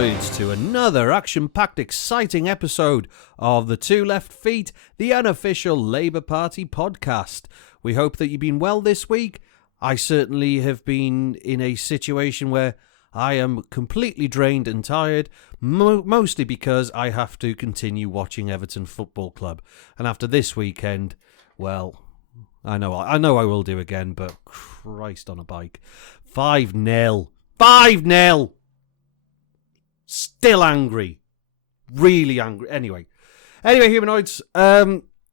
humanoids, to another action-packed, exciting episode of the Two Left Feet, the unofficial Labour Party podcast. We hope that you've been well this week. I certainly have been in a situation where I am completely drained and tired, mostly because I have to continue watching Everton Football Club. And after this weekend, well, I know I will do again, but Christ on a bike. 5-0. 5-0. Still angry. Really angry. Anyway, humanoids,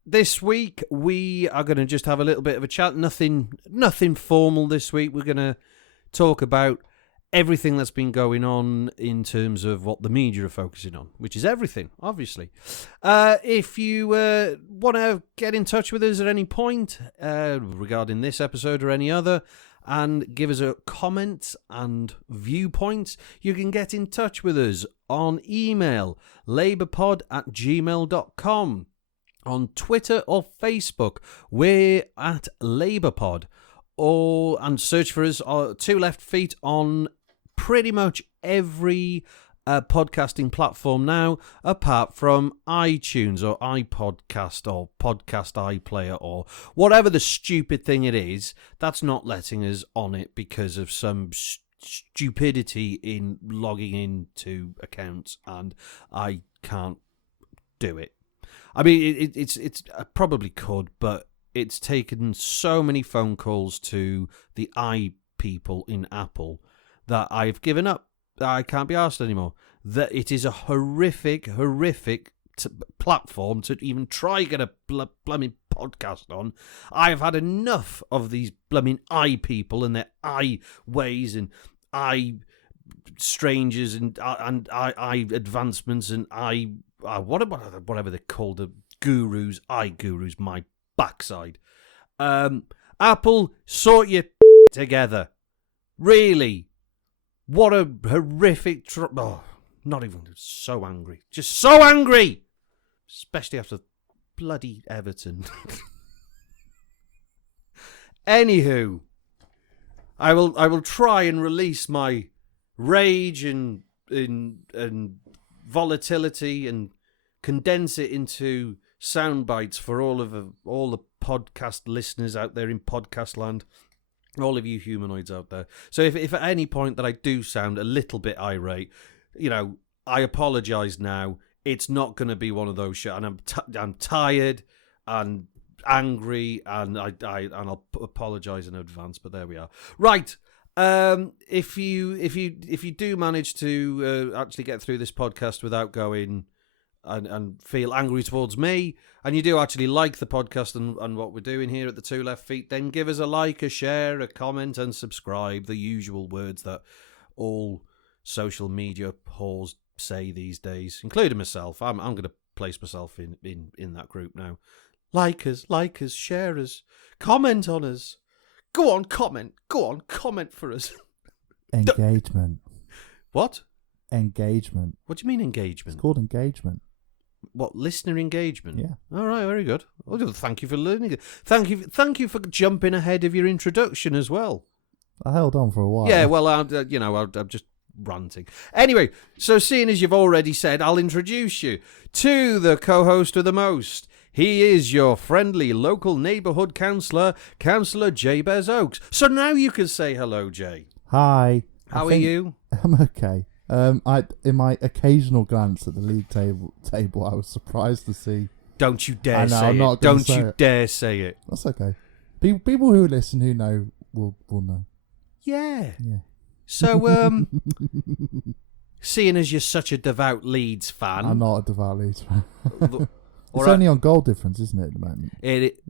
this week we are going to just have a little bit of a chat. Nothing formal this week. We're going to talk about everything that's been going on in terms of what the media are focusing on, which is everything, obviously. If you want to get in touch with us at any point regarding this episode or any other, and give us a comment and viewpoints, you can get in touch with us on email, labourpod@gmail.com. On Twitter or Facebook, we're at LabourPod. And search for us, Two Left Feet, on pretty much every podcasting platform now, apart from iTunes or iPodcast or Podcast iPlayer or whatever the stupid thing it is that's not letting us on it because of some stupidity in logging into accounts, and I can't do it. I mean, it's I probably could, but it's taken so many phone calls to the people in Apple that I've given up. I can't be arsed anymore. That it is a horrific platform to even try get a blooming podcast on. I've had enough of these blooming people and their ways and strangers and advancements and whatever they're called, the gurus, gurus, my backside. Apple, sort your together. Really. What a horrific... not even so angry. Just so angry! Especially after bloody Everton. Anywho, I will try and release my rage and volatility and condense it into sound bites for all the podcast listeners out there in podcast land. All of you humanoids out there. So if at any point that I do sound a little bit irate, I apologise now. It's not going to be one of those shit. And I'm tired and angry, and I'll apologise in advance. But there we are. Right. If you do manage to actually get through this podcast without going and feel angry towards me, and you do actually like the podcast and what we're doing here at the Two Left Feet, then give us a like, a share, a comment, and subscribe. The usual words that all social media whores say these days, including myself. I'm going to place myself in that group now. Like us, share us, comment on us. Go on, comment for us. Engagement. What? Engagement. What do you mean engagement? It's called engagement. What, listener engagement? Yeah. All right, very good. Oh, thank you for learning it. Thank you for jumping ahead of your introduction as well. I held on for a while. Yeah, well, I'm just ranting. Anyway, so seeing as you've already said, I'll introduce you to the co-host of the most. He is your friendly local neighbourhood councillor, Cllr Jabez Oakes. So now you can say hello, Jay. Hi. How are you? I'm okay. In my occasional glance at the league table, I was surprised to see. Don't you dare know, say I'm not it. gonna Don't say you it. dare say it. That's okay. People who listen, who know, will know. Yeah. Yeah. So, seeing as you're such a devout Leeds fan... I'm not a devout Leeds fan. It's only on goal difference, isn't it, at the moment?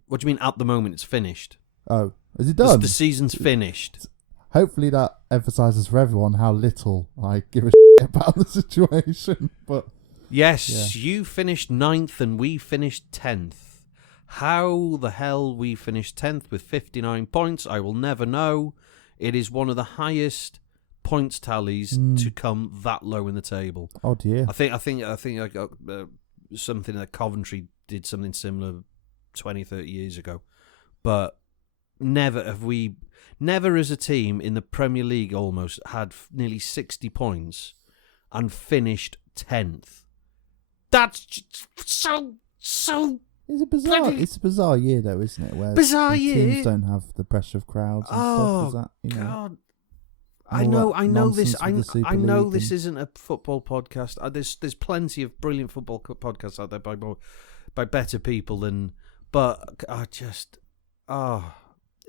What do you mean, at the moment it's finished? Oh, is it done? The season's finished. Hopefully that emphasises for everyone how little I give a shit about the situation. But yes, yeah. You finished 9th and we finished 10th. How the hell we finished 10th with 59 points, I will never know. It is one of the highest points tallies to come that low in the table. Oh dear. I think I got something that Coventry did something similar 20, 30 years ago. But never as a team in the Premier League almost had nearly 60 points and finished 10th. That's just so. It's a bizarre. bloody It's a bizarre year, though, isn't it? Where bizarre the year. teams don't have the pressure of crowds and stuff. Is that, God. all I know this. nonsense with the Super I know League this and- isn't a football podcast. There's plenty of brilliant football podcasts out there by better people than. But I just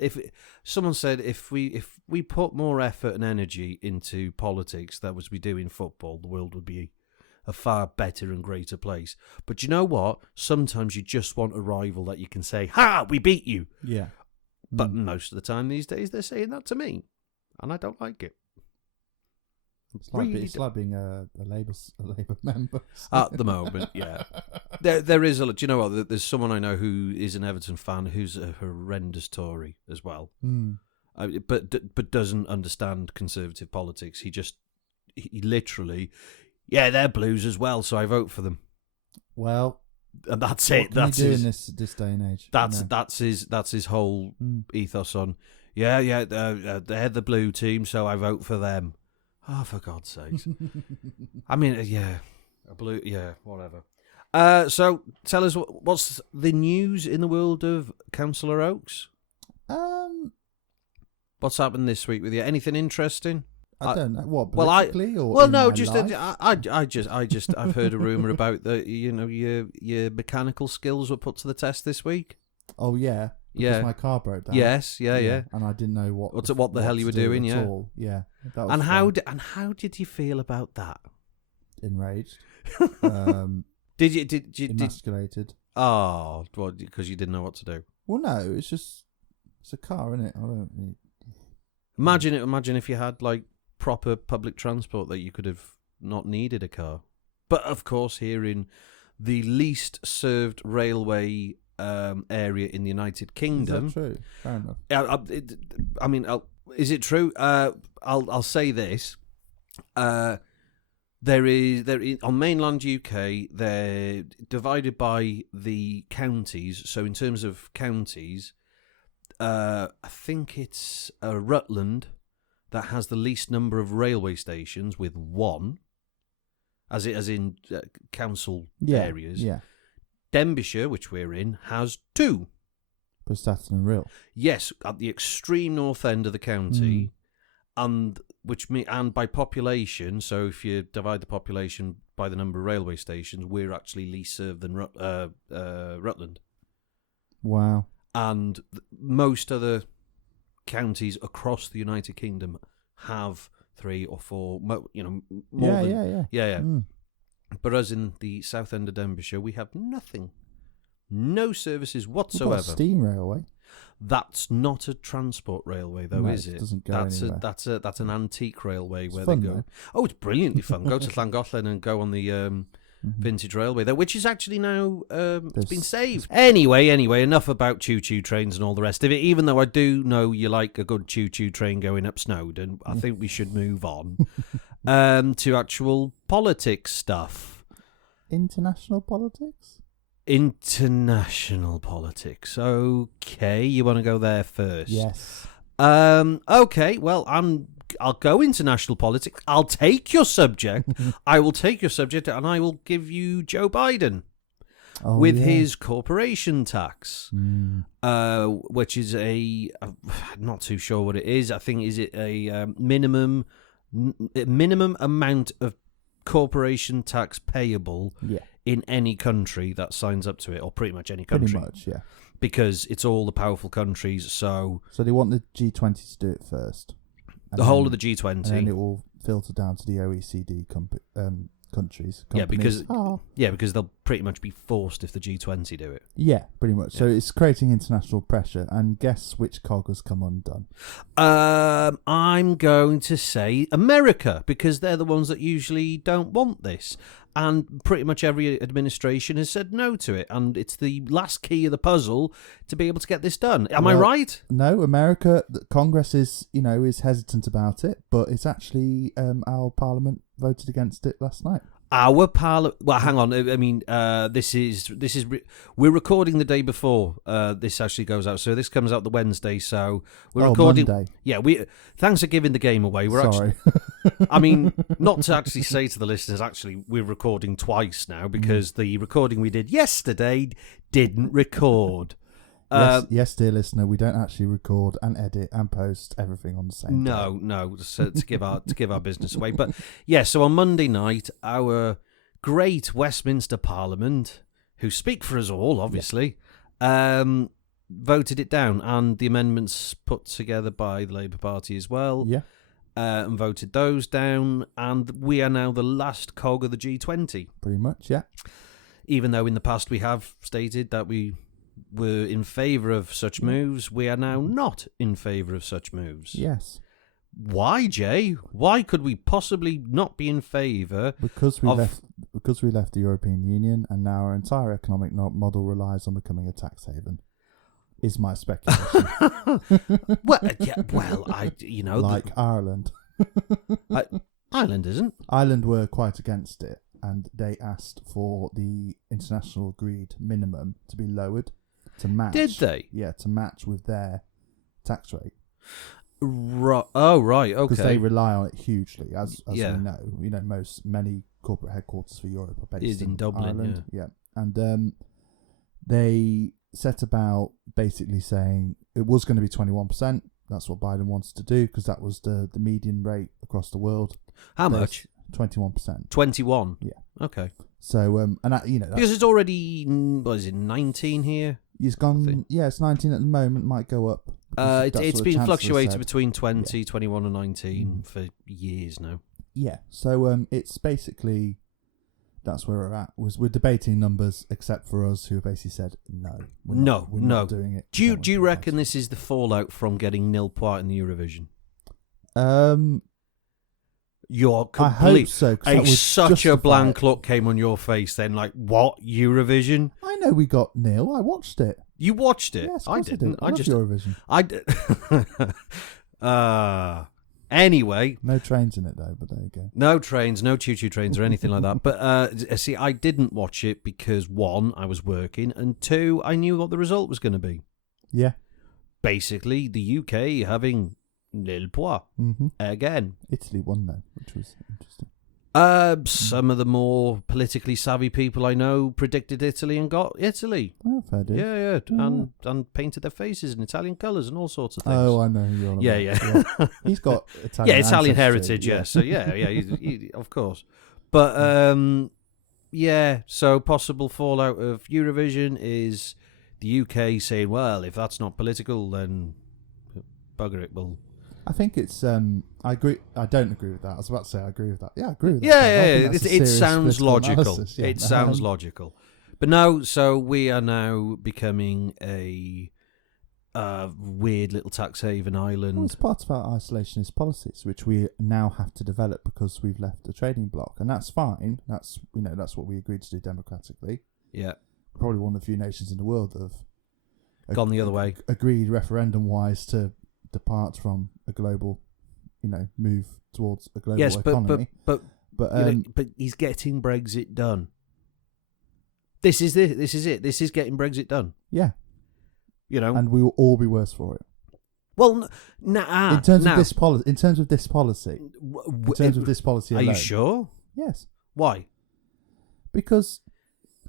if someone said if we put more effort and energy into politics that was we do in football, the world would be a far better and greater place. But you know what? Sometimes you just want a rival that you can say, "Ha, we beat you." Yeah. But most of the time these days they're saying that to me, and I don't like it. It's like being a Labour member. At the moment, yeah. There is do you know what? There's someone I know who is an Everton fan who's a horrendous Tory as well, but doesn't understand conservative politics. He literally, yeah, they're blues as well, so I vote for them. Well, and that's what it. can That's you do his, in this day and age. that's his whole ethos on. Yeah, they're the blue team, so I vote for them. Oh, for God's sake! I mean, yeah, a blue, yeah, whatever. So tell us what's the news in the world of Cllr Oakes? What's happened this week with you? Anything interesting? I don't know what. Well, just I've heard a rumor about that. You know, your mechanical skills were put to the test this week. Oh yeah. Because my car broke down. Yes, yeah. And I didn't know what the hell you were doing. Yeah. All. Yeah. That was and fun. how did you feel about that? Enraged. Did you emasculated? Oh, well, because you didn't know what to do. Well, no, it's a car, isn't it? I don't need. Imagine if you had like proper public transport that you could have not needed a car. But of course, here in the least served railway area in the United Kingdom. Is that true? Fair enough. Is it true? I'll say this. There is on mainland UK. They're divided by the counties. So in terms of counties, I think it's Rutland that has the least number of railway stations with one, as in council areas. Yeah. Denbighshire, which we're in, has 2. Prestatyn and Rhyl. Yes, at the extreme north end of the county, and by population. So if you divide the population by the number of railway stations, we're actually least served than Rutland. Wow. And most other counties across the United Kingdom have 3 or 4. More than yeah. But us in the south end of Denbighshire, we have nothing. No services whatsoever. We've got a steam railway. That's not a transport railway, though, is it? Doesn't go anywhere. That's an antique railway it's where fun, they go. Though. Oh, it's brilliantly fun. Go to Llangollen and go on the vintage railway there, which is actually now it's been saved. Anyway, enough about choo-choo trains and all the rest of it. Even though I do know you like a good choo-choo train going up Snowdon, I think we should move on to actual politics stuff. International politics? International politics. Okay, you want to go there first? Yes. Okay, well, I'll go international politics. I'll take your subject. I will take your subject, and I will give you Joe Biden with his corporation tax, which is I'm not too sure what it is. I think is it a minimum amount of corporation tax payable in any country that signs up to it, or pretty much any country. Pretty much, yeah. Because it's all the powerful countries, so they want the G20 to do it first. The whole of the G20. And then it will filter down to the OECD countries. Companies. Because they'll pretty much be forced if the G20 do it. Yeah, pretty much. Yeah. So it's creating international pressure. And guess which cog has come undone? I'm going to say America, because they're the ones that usually don't want this. And pretty much every administration has said no to it. And it's the last key of the puzzle to be able to get this done. Am I right? No, America, Congress is hesitant about it, but it's actually our Parliament voted against it last night. Our parliament. Well, hang on. I mean, this is we're recording the day before this actually goes out. So this comes out the Wednesday. So we're recording. Monday. Yeah, thanks for giving the game away. We're Sorry. actually. I mean, not to actually say to the listeners, actually, we're recording twice now because the recording we did yesterday didn't record. Yes, dear listener, we don't actually record and edit and post everything on the same day. No, so to give our business away. But yeah, so on Monday night, our great Westminster Parliament, who speak for us all, obviously, voted it down, and the amendments put together by the Labour Party as well, and voted those down, and we are now the last cog of the G20. Pretty much, yeah. Even though in the past we have stated that we were in favour of such moves, we are now not in favour of such moves. Yes. Why, Jay? Why could we possibly not be in favour? Because we left the European Union, and now our entire economic model relies on becoming a tax haven. Is my speculation. Like Ireland. Ireland isn't. Ireland were quite against it, and they asked for the international agreed minimum to be lowered to match. Did they? Yeah, to match with their tax rate. Oh, right, okay. Because they rely on it hugely, as Yeah. we know. You know, many corporate headquarters for Europe are based in Dublin, Ireland. Yeah. And they set about basically saying it was going to be 21%. That's what Biden wanted to do, because that was the median rate across the world. How much? 21%. 21? Yeah. Okay. So, and that, you know... Because it's already, what is it, 19 here? It's gone... Yeah, it's 19 at the moment, might go up. It's been fluctuating between 20, 21 and 19 for years now. Yeah, so it's basically... That's where we're at. We're debating numbers, except for us, who basically said, no. We're not doing it. Do you reckon this is the fallout from getting nil point in the Eurovision? You're complete. I hope so. Such a blank look came on your face then, like, what, Eurovision? I know we got nil. I watched it. You watched it? Yes, I didn't. I love Eurovision. I did. Anyway. No trains in it, though, but there you go. No trains, no choo-choo trains or anything like that. But, see, I didn't watch it because, one, I was working, and two, I knew what the result was going to be. Yeah. Basically, the UK having nil point again. Italy won, though, which was interesting. Some of the more politically savvy people I know predicted Italy and got Italy. Oh, fair dues. Yeah. And painted their faces in Italian colours and all sorts of things. Oh, I know who you're on about. Yeah. He's got Italian Italian ancestry, heritage, yeah. So, he, of course. But, so possible fallout of Eurovision is the UK saying, well, if that's not political, then bugger it, we'll... I think it's. I agree. I don't agree with that. I was about to say I agree with that. Yeah, I agree with that. Yeah. It sounds logical. Yeah. It sounds logical. But no, so we are now becoming a weird little tax haven island. Well, it's part of our isolationist policies, which we now have to develop because we've left the trading bloc, and that's fine. That's what we agreed to do democratically. Yeah, probably one of the few nations in the world that have gone the other way. Agreed referendum-wise to depart from a global, move towards a global economy. But he's getting Brexit done. This is it. This is getting Brexit done. Yeah. And we will all be worse for it. Well, in terms of this policy alone. Are you sure? Yes. Why? Because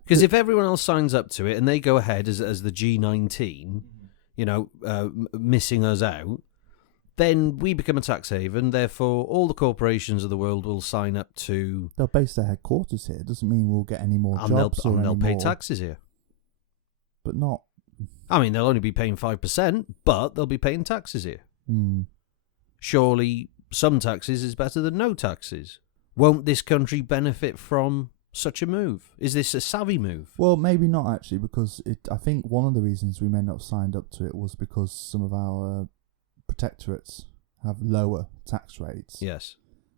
if everyone else signs up to it and they go ahead as the G19, missing us out, then we become a tax haven. Therefore, all the corporations of the world will sign up to... They'll base their headquarters here. It doesn't mean we'll get any more jobs and they'll pay taxes here. But not... I mean, they'll only be paying 5%, but they'll be paying taxes here. Surely some taxes is better than no taxes. Won't this country benefit from such a move? Is this a savvy move? Well, maybe not actually, because I think one of the reasons we may not have signed up to it was because some of our protectorates have lower tax rates. Yes.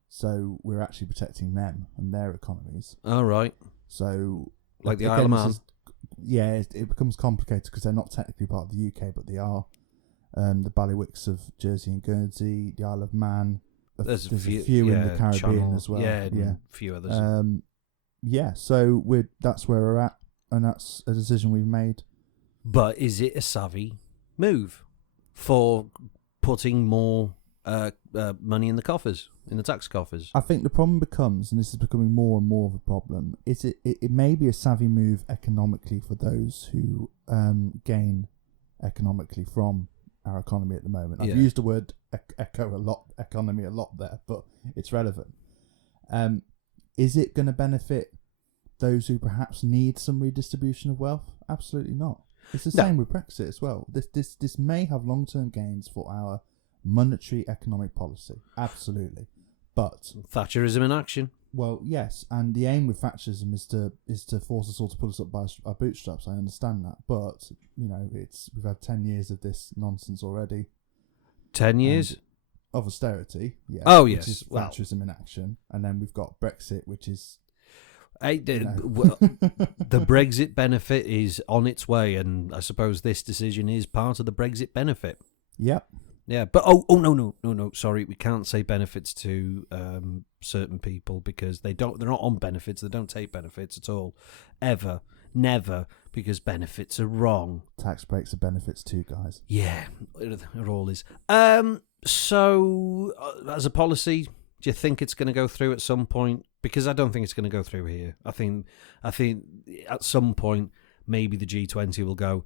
So we're actually protecting them and their economies. All right. So, like the Isle of Man. It becomes complicated because they're not technically part of the UK, but they are. The Ballywicks of Jersey and Guernsey, the Isle of Man. There's a few in the Caribbean Channel, as well. Yeah, a few others. Yeah, so that's where we're at, and that's a decision we've made. But is it a savvy move for putting more money in the coffers, in the tax coffers? I think the problem becomes, and this is becoming more and more of a problem, is it may be a savvy move economically for those who gain economically from our economy at the moment. I've used the word economy a lot there, but it's relevant. Is it going to benefit those who perhaps need some redistribution of wealth? Absolutely not. It's the same with Brexit as well. This may have long-term gains for our monetary economic policy. Absolutely. But Thatcherism in action. Well, yes, and the aim with Thatcherism is to force us all to pull us up by our bootstraps. I understand that, but we've had 10 years of this nonsense already. 10 years of austerity. Yeah. Oh yes, which is Thatcherism in action, and then we've got Brexit, which is. The Brexit benefit is on its way, and I suppose this decision is part of the Brexit benefit. Yep. Yeah, but no, sorry, we can't say benefits to certain people because they're not on benefits. They don't take benefits at all, ever, never, because benefits are wrong. Tax breaks are benefits too, guys. Yeah, it all is. So, as a policy, do you think it's going to go through at some point? Because I don't think it's going to go through here. I think at some point maybe the G20 will go,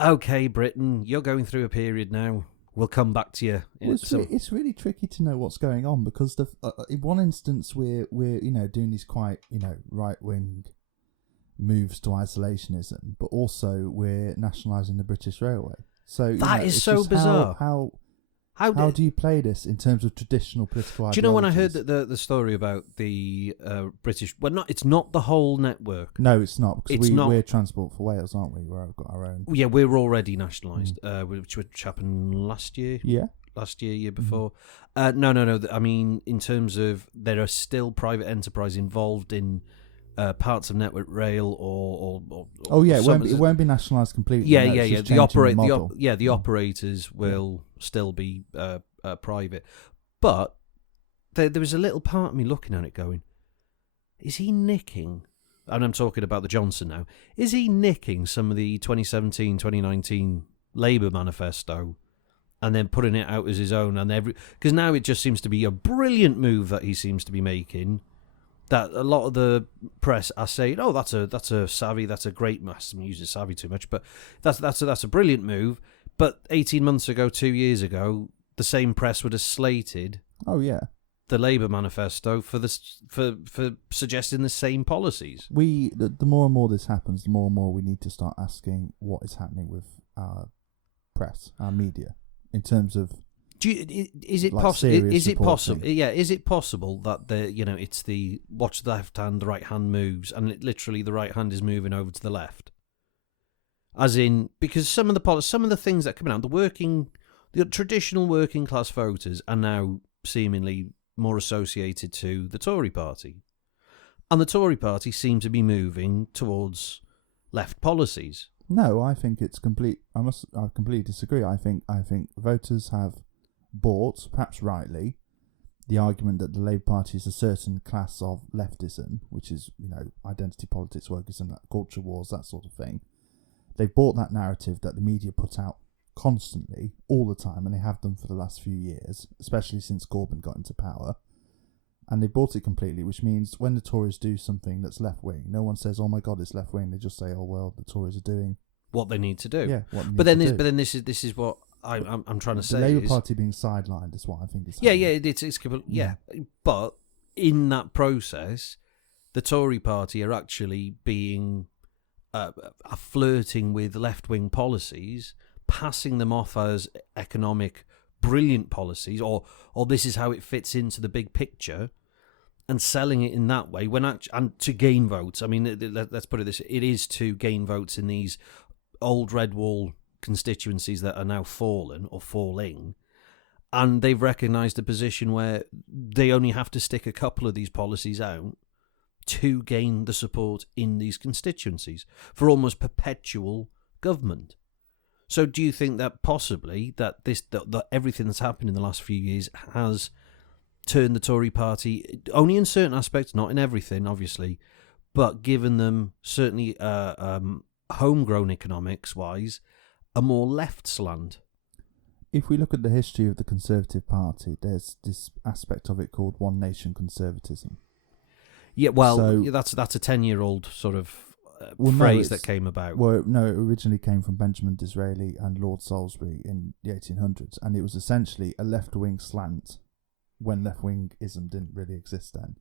okay, Britain, you're going through a period now. We'll come back to you. It's really tricky to know what's going on because in one instance we're doing these quite right wing moves to isolationism, but also we're nationalising the British Railway. So that is so bizarre. How do you play this in terms of traditional political ideologies? Do you know when I heard the story about the British? Well, it's not the whole network. No, it's not because we're Transport for Wales, aren't we? We've got our own. Yeah, we're already nationalised, which happened last year. Yeah, year before. No. I mean, in terms of there are still private enterprise involved in parts of Network Rail or it won't be nationalised completely. Yeah. The operators will still be private, but there was a little part of me looking at it going, is he nicking? And I'm talking about the Johnson now. Is he nicking some of the 2017-2019 Labour manifesto and then putting it out as his own? Because now it just seems to be a brilliant move that he seems to be making. That a lot of the press are saying, "Oh, that's a savvy, that's a great." I'm using savvy too much, but that's a brilliant move. But 18 months ago, 2 years ago, the same press would have slated. Oh yeah, the Labour manifesto for suggesting the same policies. The more and more this happens, the more and more we need to start asking what is happening with our press, our media, in terms of. Is it possible? Is it possible? Yeah, is it possible that it's the watch the left hand, the right hand moves, and literally the right hand is moving over to the left? As in, because some of the things that come out, the traditional working class voters are now seemingly more associated to the Tory party, and the Tory party seem to be moving towards left policies. No, I think it's complete. I completely disagree. I think voters have bought, perhaps rightly, the argument that the Labour Party is a certain class of leftism, which is, identity politics, wokeism, culture wars, that sort of thing. They've bought that narrative that the media put out constantly, all the time, and they have done for the last few years, especially since Corbyn got into power. And they bought it completely, which means when the Tories do something that's left-wing, no one says, oh my God, it's left-wing. They just say, oh, well, the Tories are doing what they need to do. Yeah, but then this is what I'm trying to say. The Labour Party being sidelined is what I think is happening. Yeah. But in that process, the Tory party are actually being flirting with left-wing policies, passing them off as economic brilliant policies, or this is how it fits into the big picture, and selling it in that way and to gain votes. I mean, let's put it this: it is to gain votes in these old red wall constituencies that are now fallen or falling, and they've recognised a position where they only have to stick a couple of these policies out to gain the support in these constituencies for almost perpetual government. So do you think that possibly that everything that's happened in the last few years has turned the Tory party, only in certain aspects, not in everything, obviously, but given them certainly homegrown economics-wise, a more left slant. If we look at the history of the Conservative Party, there's this aspect of it called one nation conservatism. Yeah, well, So, that's a 10-year-old sort of Well, no, phrase it's- that came about. Well, no, it originally came from Benjamin Disraeli and Lord Salisbury in the 1800s, and it was essentially a left-wing slant when left-wingism didn't really exist then.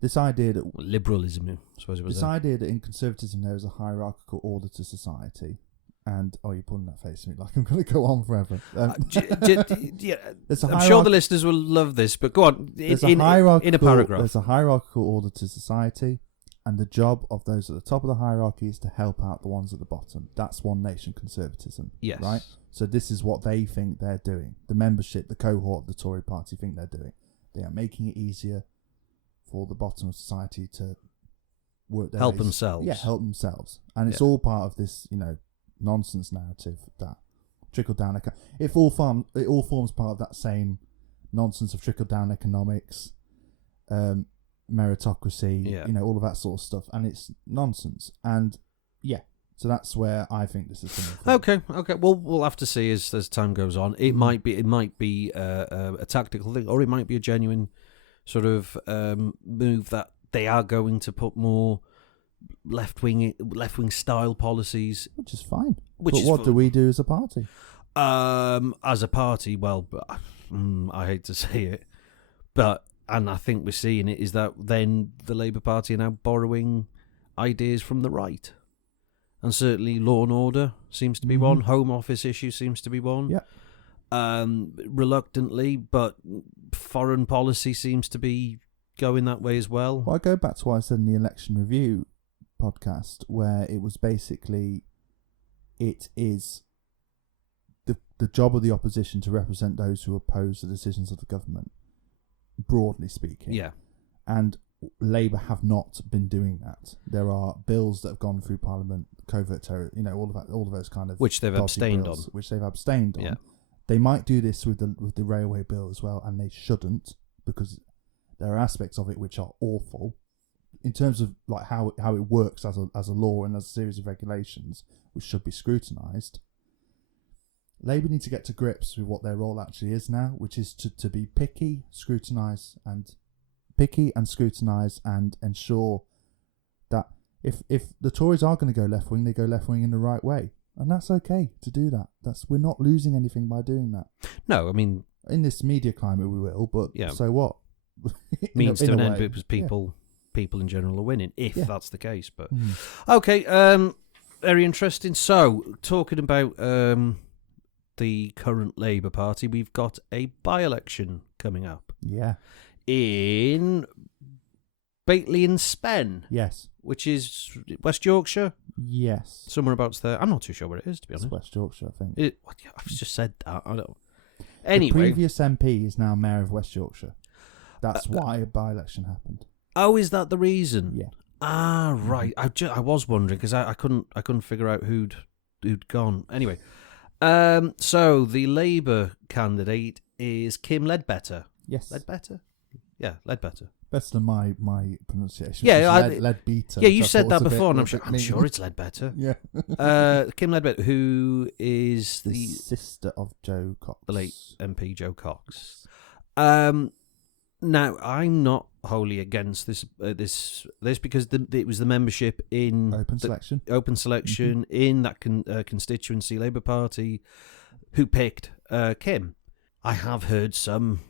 This idea that Liberalism, I suppose it was. This idea that in conservatism there is a hierarchical order to society, and you're pulling that face at me like I'm going to go on forever. Yeah, There's a I'm sure the listeners will love this, but go on. In a paragraph. There's a hierarchical order to society, and the job of those at the top of the hierarchy is to help out the ones at the bottom. That's one nation conservatism. Yes. Right? So this is what they think they're doing. The membership, the cohort of the Tory party think they're doing. They are making it easier for the bottom of society to work their Help ways- themselves. Yeah, help themselves. And it's Yeah. all part of this, nonsense narrative that trickle down. It all forms part of that same nonsense of trickle down economics, meritocracy, all of that sort of stuff, and it's nonsense. And so that's where I think this is coming from. Okay. Well, we'll have to see as time goes on. It might be a tactical thing, or it might be a genuine sort of move that they are going to put more left wing style policies, Which is fine. Which but is what fine. do we do as a party? As a party. Well, I hate to say it, and I think we're seeing it, is that then the Labour Party are now borrowing ideas from the right. And certainly law and order seems to be one. Home office issue seems to be one. Yeah. Reluctantly, but foreign policy seems to be going that way as well. Well, I go back to what I said in the election review podcast, where it was basically, it is the job of the opposition to represent those who oppose the decisions of the government, broadly speaking. Yeah. And Labour have not been doing that. There are bills that have gone through Parliament, covert terror, all of those kind of Which they've dodgy abstained bills, on. Which they've abstained on. Yeah. They might do this with the railway bill as well, and they shouldn't, because there are aspects of it which are awful in terms of like how it works as a law and as a series of regulations which should be scrutinised. Labour need to get to grips with what their role actually is now, which is to be picky, scrutinise and ensure that if the Tories are going to go left wing, they go left wing in the right way, and that's okay to do that. We're not losing anything by doing that. No, I mean, in this media climate we will, but Yeah. so what? means in to a an end way. because people in general are winning, if Yeah. that's the case. But Mhm. okay, very interesting. So, talking about the current Labour Party, we've got a by-election coming up Yeah. in Bately and Spen, Yes. which is West Yorkshire, Yes. somewhere about there. I'm not too sure where it is, to be It's honest. West Yorkshire, I think. I've just said that. I don't. The Anyway, previous MP is now Mayor of West Yorkshire. That's why a by-election happened. oh, is that the reason? Yeah. Ah, right. I was wondering because I couldn't figure out who'd gone. Anyway, so the Labour candidate is Kim Ledbetter. Yes. Ledbetter? Yeah, Ledbetter. Better than my pronunciation. Yeah, which is Leadbeater. Yeah, you which I said thought that was a before, and bit I'm mean. sure it's Ledbetter. Yeah. Kim Ledbetter, who is the the sister of Joe Cox. the late MP Joe Cox. Now, I'm not wholly against this because it was the membership in Open selection. open selection in that constituency Labour Party who picked Kim. I have heard some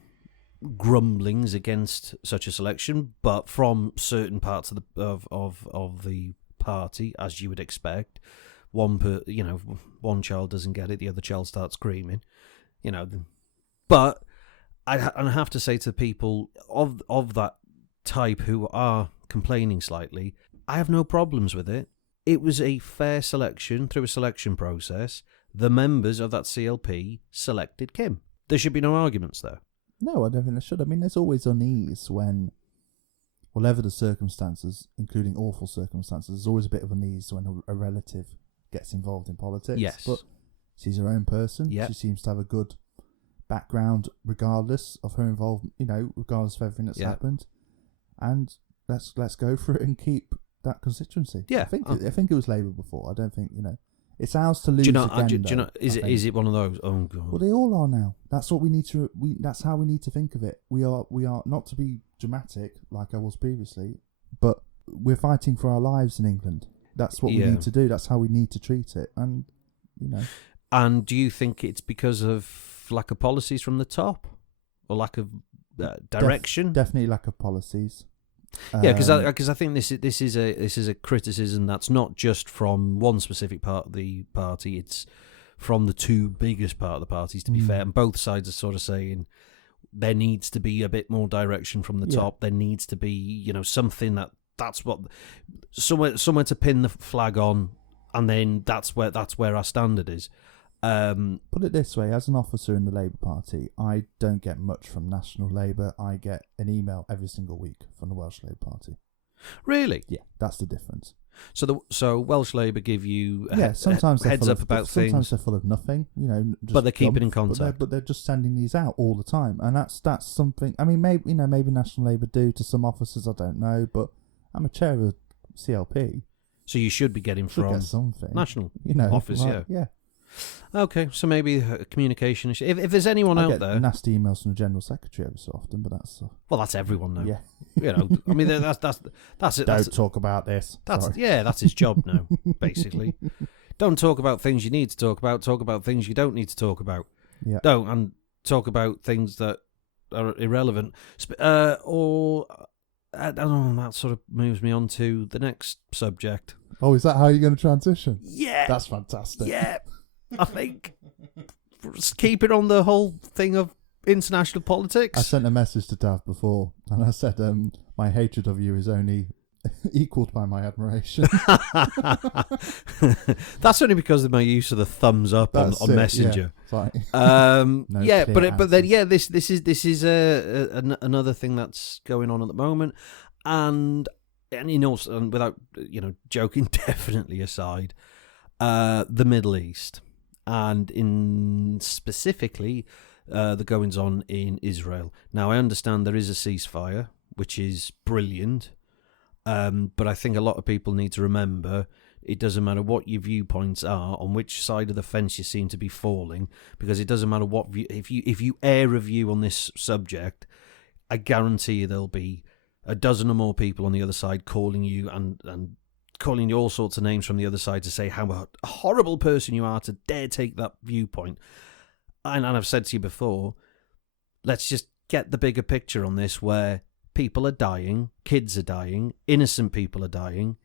grumblings against such a selection, but from certain parts of the party, as you would expect, one child doesn't get it, the other child starts screaming, But I have to say to people of that type who are complaining slightly, I have no problems with it. It was a fair selection through a selection process. The members of that CLP selected Kim. There should be no arguments there. No, I don't think there should. I mean, there's always unease when, whatever the circumstances, including awful circumstances, there's always a bit of unease when a relative gets involved in politics. Yes. But she's her own person. Yep. She seems to have a good background regardless of her involvement, regardless of everything that's Yep. happened. And let's go for it and keep that constituency. Yeah, I think it was Labour before. I don't think it's ours to lose. Do you know? Again, Is it one of those? Oh god. Well, they all are now. That's what we need to. That's how we need to think of it. We are not to be dramatic like I was previously, but we're fighting for our lives in England. That's what we need to do. That's how we need to treat it. And And do you think it's because of lack of policies from the top, or lack of direction? Definitely lack of policies. Yeah, because I think this is a criticism that's not just from one specific part of the party. It's from the two biggest part of the parties, to be fair, and both sides are sort of saying there needs to be a bit more direction from the top. There needs to be something that's what somewhere to pin the flag on, and then that's where our standard is. Put it this way, as an officer in the Labour Party, I don't get much from National Labour. I get an email every single week from the Welsh Labour Party. Really? Yeah, that's the difference. So Welsh Labour give you sometimes heads up about things. Sometimes they're full of nothing, just but they're keeping in contact. But they're just sending these out all the time, and that's something. I mean, maybe National Labour do to some officers. I don't know, but I'm a chair of CLP, so you should be getting from get something. National office. Yeah. Okay, so maybe a communication issue. If there's anyone I out get there, nasty emails from the General Secretary every so often, but that's that's everyone now. Yeah, I mean that's it. Don't talk about this. That's his job now, basically. Don't talk about things you need to talk about. Talk about things you don't need to talk about. Yeah. And talk about things that are irrelevant. Or I don't know. That sort of moves me on to the next subject. Oh, is that how you're going to transition? Yeah, that's fantastic. Yeah. I think keep it on the whole thing of international politics. I sent a message to Dav before, and I said, my hatred of you is only equaled by my admiration. That's only because of my use of the thumbs up on Messenger. Yeah, this is another thing that's going on at the moment, and without joking, definitely aside, the Middle East. And in specifically the goings on in Israel. Now, I understand there is a ceasefire, which is brilliant, but I think a lot of people need to remember it doesn't matter what your viewpoints are, on which side of the fence you seem to be falling, because it doesn't matter what view. If you air a view on this subject, I guarantee you there'll be a dozen or more people on the other side calling you and calling you all sorts of names from the other side to say how a horrible person you are to dare take that viewpoint. And I've said to you before, let's just get the bigger picture on this, where people are dying, kids are dying, innocent people are dying.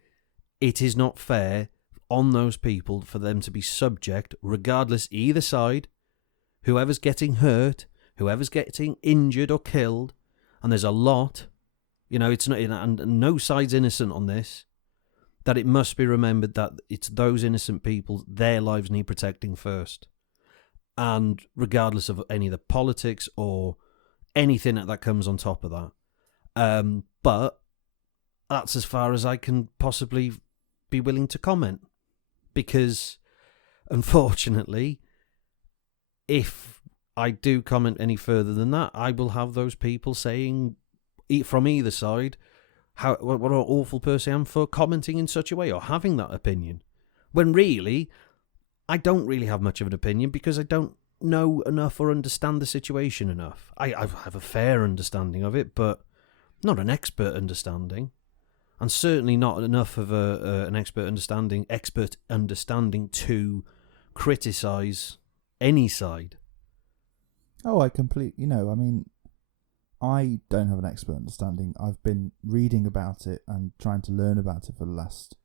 It is not fair on those people for them to be subject, regardless either side, whoever's getting hurt, whoever's getting injured or killed, and there's a lot, it's not, and no side's innocent on this, that it must be remembered that it's those innocent people, their lives need protecting first. And regardless of any of the politics or anything that comes on top of that. But that's as far as I can possibly be willing to comment. Because, unfortunately, if I do comment any further than that, I will have those people saying from either side, what an awful person I am for commenting in such a way or having that opinion. When really, I don't really have much of an opinion because I don't know enough or understand the situation enough. I have a fair understanding of it, but not an expert understanding. And certainly not enough of an expert understanding to criticise any side. Oh, I mean, I don't have an expert understanding. I've been reading about it and trying to learn about it for the last,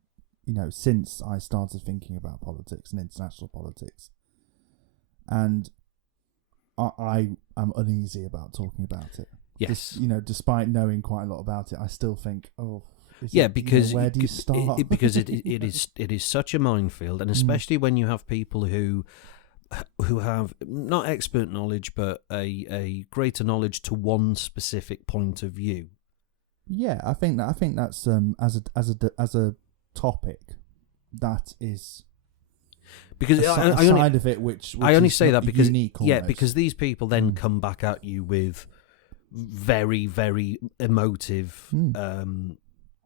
since I started thinking about politics and international politics. And I am uneasy about talking about it. Yes. Despite knowing quite a lot about it, I still think, because where do you start? Because it is such a minefield, and especially when you have people who have not expert knowledge, but a greater knowledge to one specific point of view. Yeah, I think that's as a topic, that is because I side of it which I only say that because unique, because these people then come back at you with very, very emotive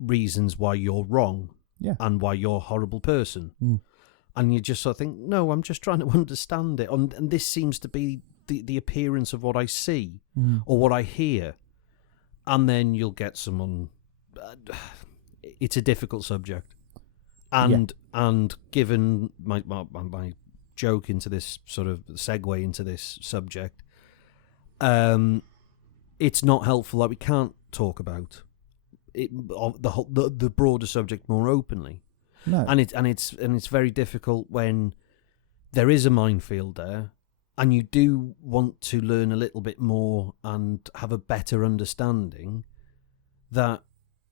reasons why you're wrong Yeah. and why you're a horrible person. And you just sort of think, no, I'm just trying to understand it. And this seems to be the appearance of what I see or what I hear. And then you'll get someone... it's a difficult subject. And given my joke into this sort of segue into this subject, it's not helpful that we can't talk about it, the broader subject more openly. No. And it's very difficult when there is a minefield there, and you do want to learn a little bit more and have a better understanding, that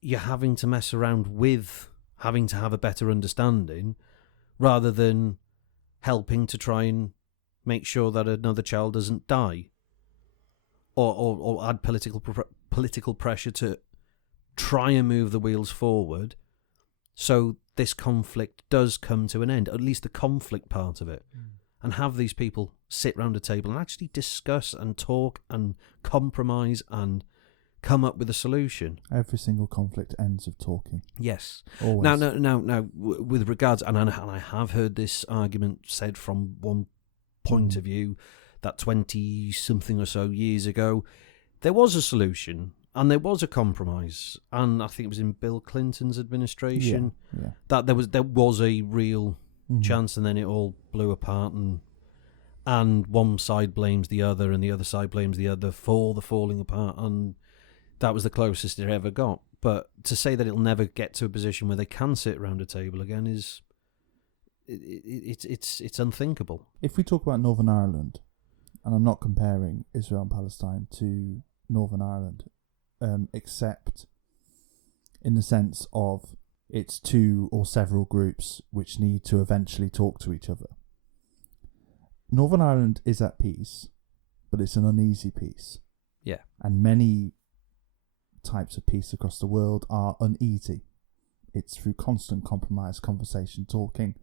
you're having to mess around with having to have a better understanding rather than helping to try and make sure that another child doesn't die, or add political pressure to try and move the wheels forward so this conflict does come to an end, at least the conflict part of it, and have these people sit round a table and actually discuss and talk and compromise and come up with a solution. Every single conflict ends with talking. Yes. Always. Now, with regards, and I have heard this argument said from one point of view, that 20-something or so years ago, there was a solution and there was a compromise, and I think it was in Bill Clinton's administration that there was a real chance, and then it all blew apart, and one side blames the other and the other side blames the other for the falling apart, and that was the closest it ever got. But to say that it'll never get to a position where they can sit around a table again is it's unthinkable. If we talk about Northern Ireland, and I'm not comparing Israel and Palestine to Northern Ireland, except in the sense of it's two or several groups which need to eventually talk to each other. Northern Ireland is at peace, but it's an uneasy peace. Yeah. And many types of peace across the world are uneasy. It's through constant compromise, conversation, talking.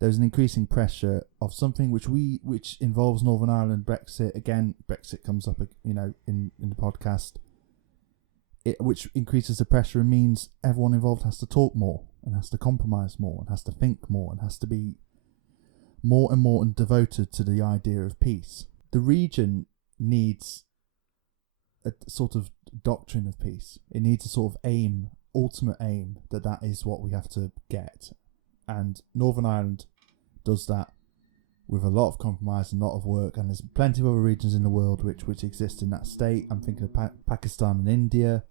There's an increasing pressure of something which involves Northern Ireland, Brexit. Again, Brexit comes up, in the podcast. Which increases the pressure and means everyone involved has to talk more and has to compromise more and has to think more and has to be more and more devoted to the idea of peace. The region needs a sort of doctrine of peace. It needs a sort of ultimate aim, that is what we have to get. And Northern Ireland does that with a lot of compromise and a lot of work, and there's plenty of other regions in the world which exist in that state. I'm thinking of Pakistan and India,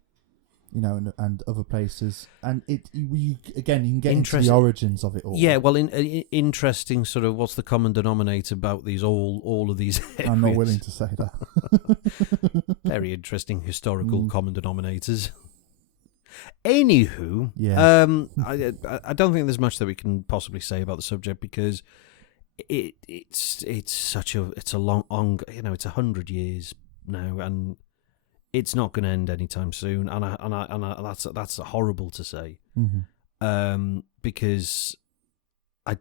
and other places. And you can get into the origins of it all. Yeah, well, interesting sort of what's the common denominator about these all of these areas. I'm not willing to say that. Very interesting historical common denominators. Anywho, I don't think there's much that we can possibly say about the subject, because it's a long it's 100 years now, and it's not going to end anytime soon, and that's horrible to say, because I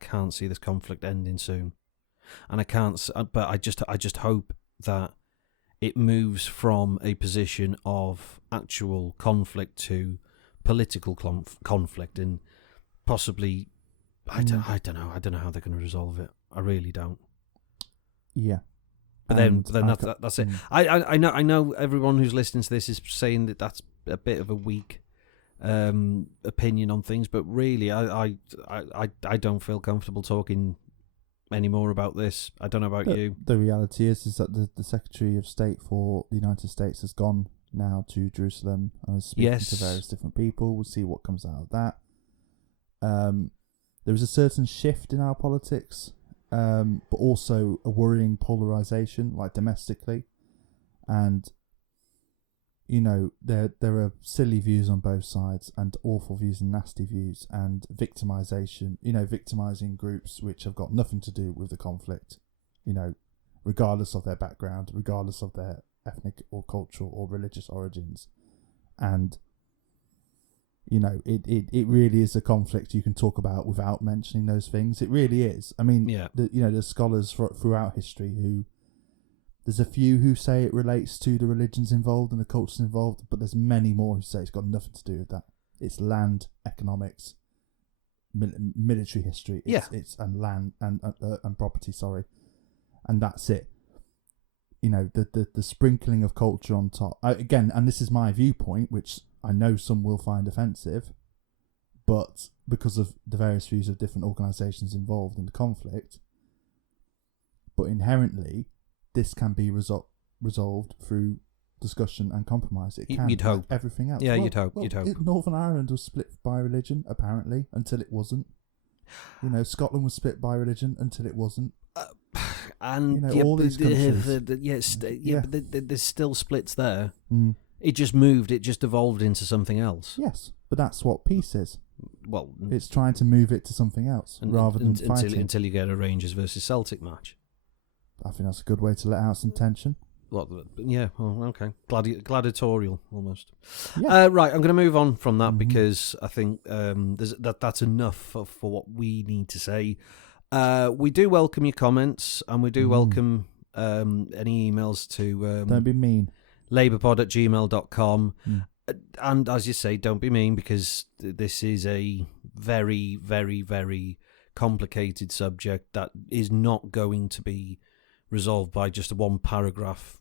can't see this conflict ending soon, and I can't. But I just hope that it moves from a position of actual conflict to political conflict, and possibly I don't know how they're going to resolve it. I really don't. Yeah. But then that's it. I know everyone who's listening to this is saying that that's a bit of a weak opinion on things, but really I don't feel comfortable talking any more about this. I don't know about you. The reality is that the Secretary of State for the United States has gone now to Jerusalem and is speaking to various different people. We'll see what comes out of that. There is a certain shift in our politics, but also a worrying polarisation, like domestically. And, there are silly views on both sides, and awful views and nasty views, and victimisation, victimising groups which have got nothing to do with the conflict, regardless of their background, regardless of their ethnic or cultural or religious origins. And, it really is a conflict you can talk about without mentioning those things. It really is. I mean, there's scholars throughout history who There's a few who say it relates to the religions involved and the cultures involved, but there's many more who say it's got nothing to do with that. It's land, economics, military history. It's and land and property. Sorry, and that's it. You know, the sprinkling of culture on top. Again, and this is my viewpoint, which I know some will find offensive, but because of the various views of different organisations involved in the conflict, but inherently, this can be resolved through discussion and compromise. It can, you'd hope. Like everything else. Yeah, well, you'd hope. Well, you'd hope. Northern Ireland was split by religion, apparently, until it wasn't. You know, Scotland was split by religion until it wasn't. And you know, all these countries. But there's still splits there. Mm. It just moved. It just evolved into something else. Yes, but that's what peace is. Well, it's trying to move it to something else rather than fighting. Until you get a Rangers versus Celtic match. I think that's a good way to let out some tension. Well, yeah, well, okay. Gladiatorial, almost. Yeah. Right, I'm going to move on from that because I think that's enough for what we need to say. We do welcome your comments, and we do welcome any emails to... don't be mean. labourpod@gmail.com. And as you say, don't be mean, because this is a very, very, very complicated subject that is not going to be resolved by just a one paragraph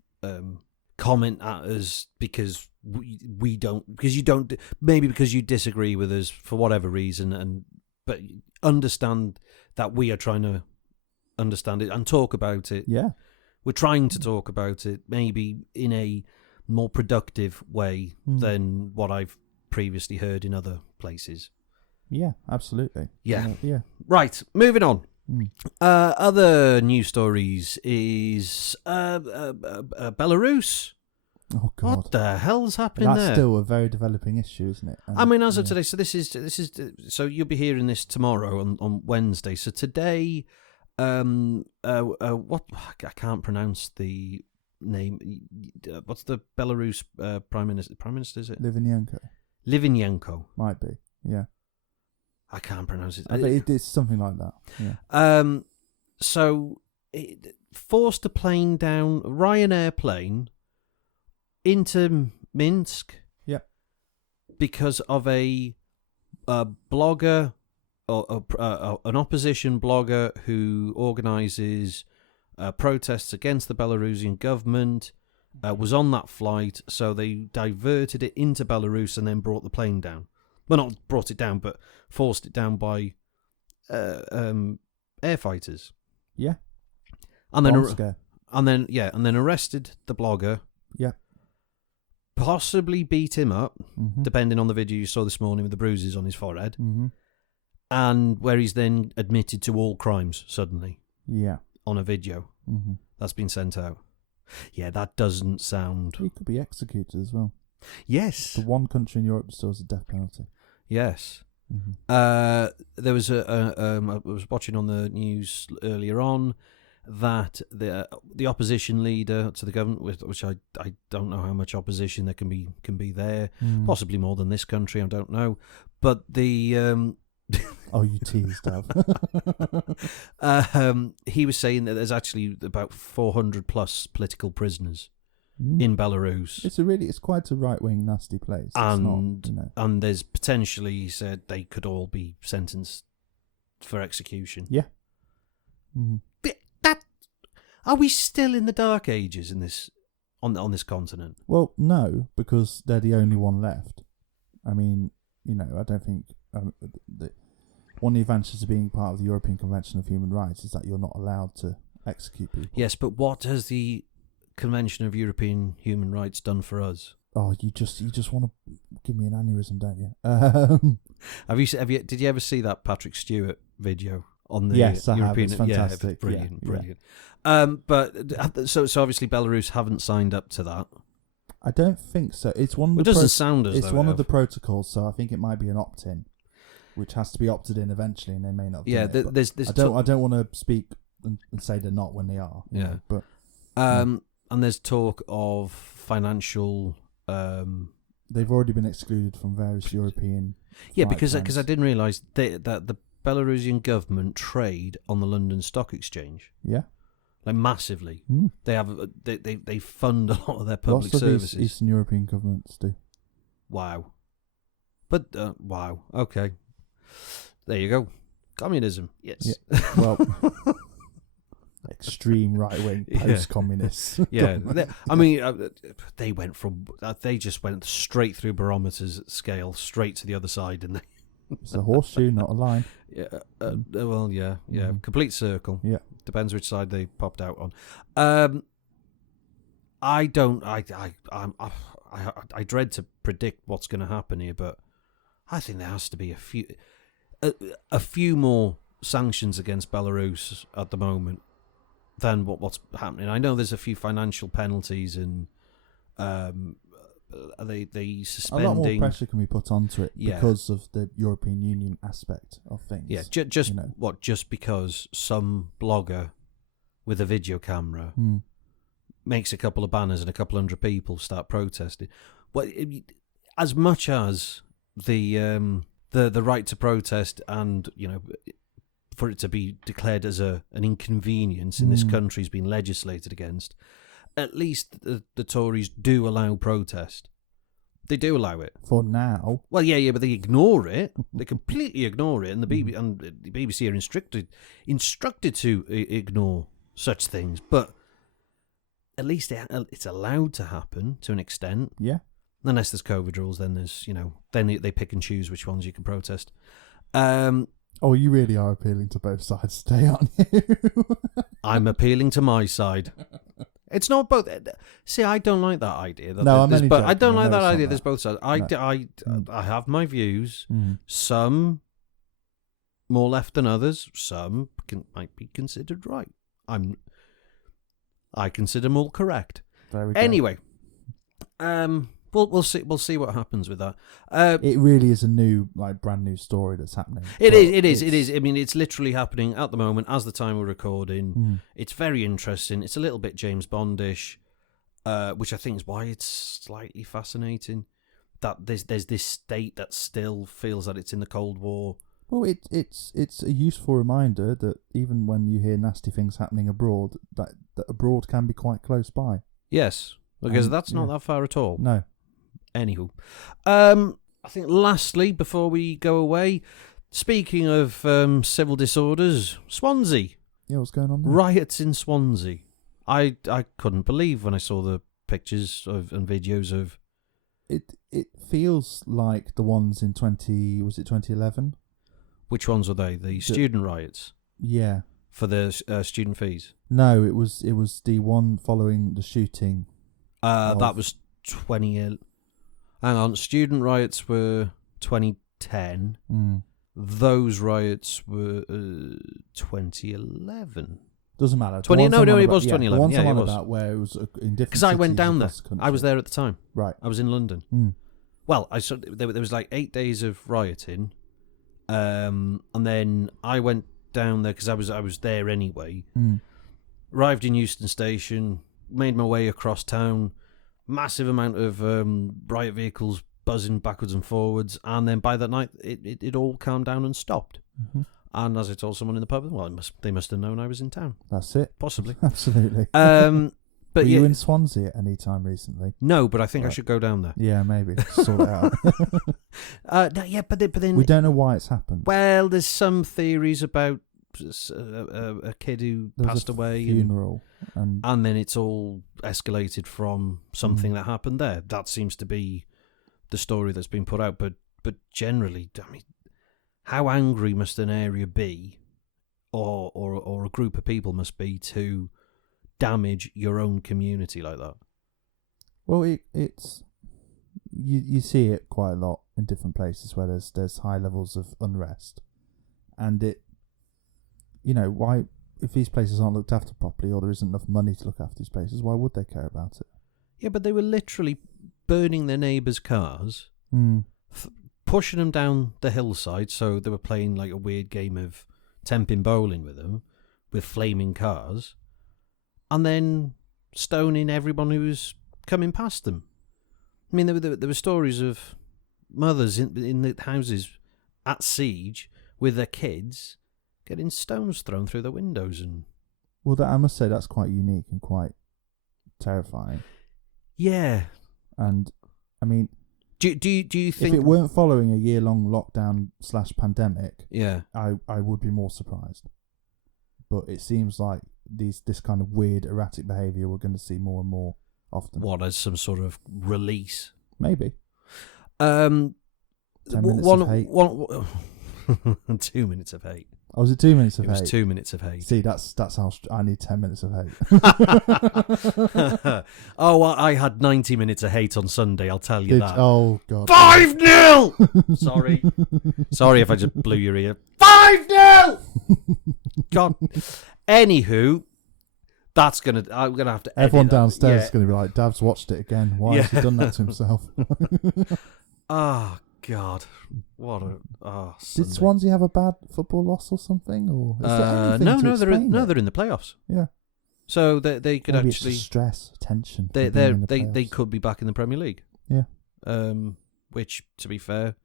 comment at us because we don't, because you don't, maybe because you disagree with us for whatever reason, but understand that we are trying to understand it and talk about it. Yeah, we're trying to talk about it, maybe in a more productive way than what I've previously heard in other places. Yeah, absolutely. Yeah. Yeah. Right, moving on. Other news stories is Belarus. Oh God! What the hell's happening there? That's still a very developing issue, isn't it? I mean, as of today, so this is so you'll be hearing this tomorrow on Wednesday. So today, what I can't pronounce the name. What's the Belarus prime minister? Prime minister, is it? Litvinenko. Might be. Yeah. I can't pronounce it. I bet it's something like that. Yeah. So it forced a plane down, Ryanair plane, into Minsk. Yeah. Because of a blogger, or an opposition blogger who organises protests against the Belarusian government, was on that flight, so they diverted it into Belarus and then brought the plane down. Well, not brought it down, but forced it down by air fighters. Yeah. And then arrested the blogger. Yeah. Possibly beat him up, depending on the video you saw this morning with the bruises on his forehead. And where he's then admitted to all crimes suddenly. Yeah. On a video. That's been sent out. Yeah, that doesn't sound... He could be executed as well. Yes. The one country in Europe that still has a death penalty. Yes. There was I was watching on the news earlier on that the opposition leader to the government, which I don't know how much opposition there can be there, possibly more than this country, I don't know, but the oh, you teased, Dav. he was saying that there's actually about 400 plus political prisoners in Belarus. It's quite a right-wing nasty place. And there's potentially, he said, they could all be sentenced for execution. Yeah. Are we still in the dark ages in this on this continent? Well, no, because they're the only one left. I mean, I don't think one of the advantages of being part of the European Convention of Human Rights is that you're not allowed to execute people. Yes, but what has the Convention of European Human Rights done for us? Oh, you just want to give me an aneurysm, don't you? Did you ever see that Patrick Stewart video on the Yes, I European? have. It's fantastic. Yeah, it was brilliant. Yeah. But so obviously Belarus haven't signed up to that. I don't think so. It's one. Of it doesn't sound as it's though one of the protocols, so I think it might be an opt-in, which has to be opted in eventually, and they may not. Yeah, there's I don't want to speak and say they're not when they are. Yeah, but and there's talk of financial. They've already been excluded from various European. Yeah, because I didn't realise that the Belarusian government trade on the London Stock Exchange. Yeah. like massively. Mm. They fund a lot of their public Lots of services. Eastern European governments do. Wow. But, wow. Okay. There you go. Communism. Yes. Yeah. Well, extreme right-wing post-communists. Yeah. They went from... They just went straight through barometers scale, straight to the other side, and It's a horseshoe, not a line. yeah. Well, yeah. Complete circle. Yeah. Depends which side they popped out on. I dread to predict what's going to happen here, but I think there has to be a few more sanctions against Belarus at the moment than what's happening. I know there's a few financial penalties and they suspending. A lot more pressure can be put onto it Yeah. because of the European Union aspect of things. Yeah, just because some blogger with a video camera makes a couple of banners and a couple hundred people start protesting. Well, as much as the right to protest and for it to be declared as an inconvenience in this country has been legislated against, at least the Tories do allow protest. They do allow it. For now. Well, yeah, but they ignore it. They completely ignore it, and the BBC are instructed to ignore such things. But at least it's allowed to happen to an extent. Yeah. Unless there's COVID rules, then there's then they pick and choose which ones you can protest. Oh, you really are appealing to both sides today, aren't you? I'm appealing to my side. It's not both. See, I don't like that idea. No, I'm only joking. I don't like that idea. That. There's both sides. I have my views. Mm. Some more left than others. Some might be considered right. I consider them all correct. There we go. Anyway, we'll see. We'll see what happens with that. It really is a new, brand new story that's happening. It is. I mean, it's literally happening at the moment as the time we're recording. It's very interesting. It's a little bit James Bondish, which I think is why it's slightly fascinating. That there's this state that still feels that it's in the Cold War. Well, it's a useful reminder that even when you hear nasty things happening abroad, that abroad can be quite close by. Yes, because that's not that far at all. No. Anywho, I think lastly, before we go away, speaking of civil disorders, Swansea. Yeah, what's going on there? Riots in Swansea. I couldn't believe when I saw the pictures and videos of... It feels like the ones in 2011? Which ones were they? The student riots? Yeah. For the student fees? No, it was the one following the shooting. That was 20... Hang on, student riots were 2010. Those riots were 2011. Doesn't matter. It was 2011. The ones Yeah, I'm it on was. about where it was in different. Because I went down there. The I was there at the time. Right. I was in London. Well, there was 8 days of rioting, and then I went down there because I was there anyway. Arrived in Euston Station, made my way across town. Massive amount of riot vehicles buzzing backwards and forwards, and then by that night it all calmed down and stopped. And as I told someone in the pub, well, they must have known I was in town. That's it. Possibly. Absolutely. But were you in Swansea at any time recently? No, but I think I should go down there. Yeah, maybe. Sort it out. But then we don't know why it's happened. Well, there's some theories about a kid who passed away. Funeral. And then it's all escalated from something that happened there. That seems to be the story that's been put out. But generally, I mean, how angry must an area be, or a group of people must be to damage your own community like that? Well, it's you see it quite a lot in different places where there's high levels of unrest, and why, if these places aren't looked after properly, or there isn't enough money to look after these places, why would they care about it? Yeah, but they were literally burning their neighbours' cars, pushing them down the hillside, so they were playing like a weird game of temping bowling with them, with flaming cars, and then stoning everyone who was coming past them. I mean, there were stories of mothers in the houses at siege with their kids getting stones thrown through the windows and Well, I must say that's quite unique and quite terrifying. Yeah. And, I mean... Do you think... If it weren't following a year-long lockdown/pandemic, yeah, I would be more surprised. But it seems like this kind of weird, erratic behaviour we're going to see more and more often. What, as some sort of release? Maybe. 10 minutes of hate. 2 minutes of hate. Oh, was it 2 minutes of hate? It was 2 minutes of hate. See, that's how I need 10 minutes of hate. Oh, I had 90 minutes of hate on Sunday, I'll tell you that. Oh, God. 5-0! Sorry if I just blew your ear. 5-0! God. Anywho, I'm gonna have to edit Everyone downstairs that. is going to be like, Dav's watched it again. Why has he done that to himself? Oh, God. What a... Oh, Did Swansea have a bad football loss or something? Or is there anything to explain they're in the playoffs. Yeah. So they could Maybe actually... it's just stress, tension. They could be back in the Premier League. Yeah. Which, to be fair,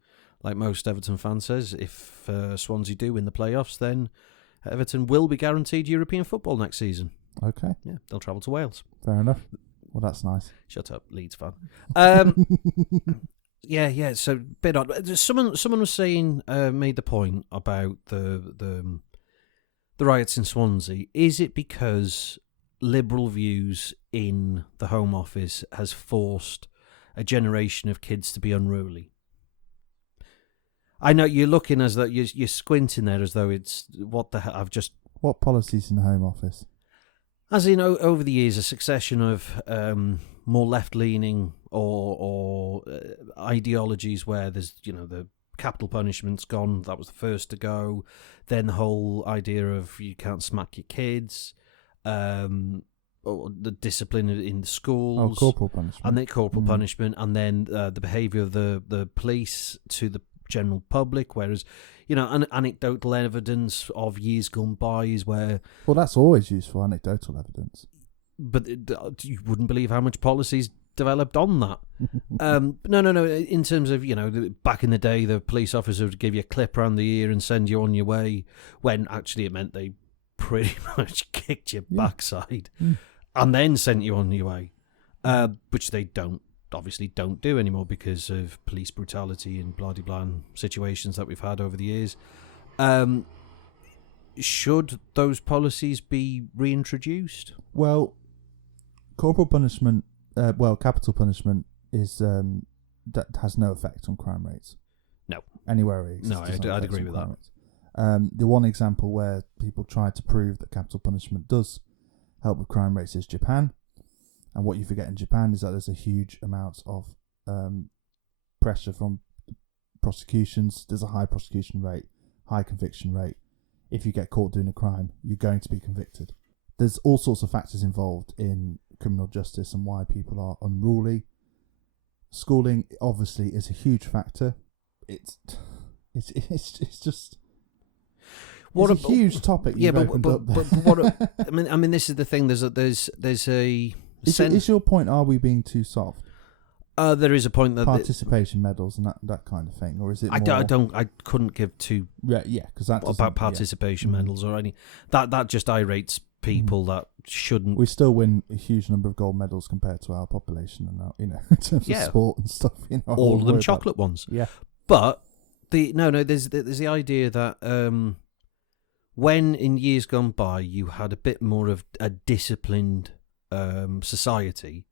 like most Everton fans says, if Swansea do win the playoffs, then Everton will be guaranteed European football next season. Okay. Yeah, they'll travel to Wales. Fair enough. Well, that's nice. Shut up, Leeds fan. Yeah. So bit odd. Someone was saying, made the point about the riots in Swansea. Is it because liberal views in the Home Office has forced a generation of kids to be unruly? I know you're looking as though you're squinting there as though it's what the hell. What policies in the Home Office? As in, over the years, a succession of more left-leaning or ideologies where there's, the capital punishment's gone. That was the first to go. Then the whole idea of you can't smack your kids, or the discipline in the schools. Oh, corporal punishment. And then corporal punishment, and then the behaviour of the police to the general public, whereas anecdotal evidence of years gone by is where... Well, that's always useful, anecdotal evidence. But you wouldn't believe how much policy's developed on that. No. In terms of, back in the day, the police officer would give you a clip around the ear and send you on your way, when actually it meant they pretty much kicked your backside and then sent you on your way, which they obviously don't do anymore because of police brutality and blah-de-blah situations that we've had over the years. Should those policies be reintroduced? Well, corporal punishment, capital punishment is that has no effect on crime rates. No. Anywhere it exists. No, I'd agree with that. The one example where people try to prove that capital punishment does help with crime rates is Japan. And what you forget in Japan is that there's a huge amount of pressure from prosecutions. There's a high prosecution rate, high conviction rate. If you get caught doing a crime, you're going to be convicted. There's all sorts of factors involved in criminal justice and why people are unruly. Schooling obviously is a huge factor. It's just... What a huge topic. Yeah, but what? I mean, this is the thing. There's a. Is your point? Are we being too soft? There is a point that participation medals and that kind of thing, or is it? I couldn't give two. Yeah, because that about participation medals or any that just irates people that shouldn't. We still win a huge number of gold medals compared to our population, and in terms of sport and stuff. All of them chocolate ones. Yeah, but there's the idea that when in years gone by you had a bit more of a disciplined society,